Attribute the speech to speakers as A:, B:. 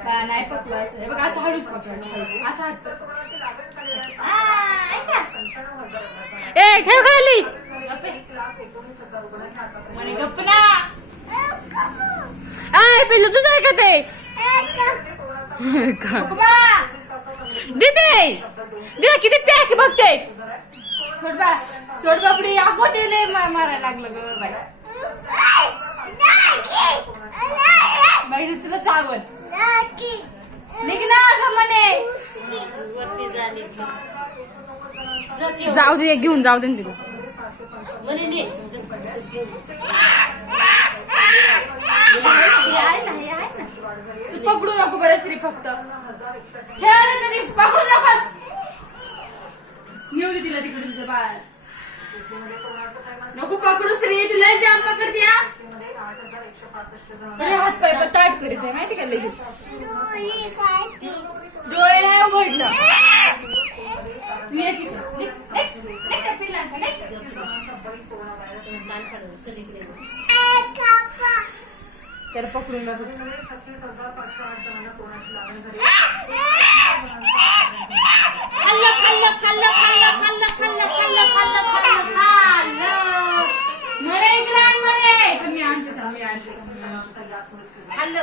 A: हा, नाही पकडू असं हे बघ असं हळूच पकड. असा हात.
B: ए ठेव खाली.
A: म्हणे गप्प ना
B: आय पिल्लू तुझं आहे का ते दिदे किती पॅक बघते
A: सोड बा सोड बापडी अगो मा- मारायला लागलं ग बाई. बाई तुला चावल. निघ ना म्हणे. झाली
B: जाऊ दे घेऊन जाऊ दे तिला
A: म्हणे. हे हे पकडू नको बरं श्री फक्त. खेळायला नेऊ दे तिला तिकडे तुझं बाळ नको पकडू श्री तुला जाम पकडते हा. तरी हात पाय पण ताट करीत आहे माहिती का लगेच? डोळे नाही उघडलं. तू ये तिकडे. निघ, निघ, निघ त्या पिल्लांकडे, निघ. तर पकडू Hello.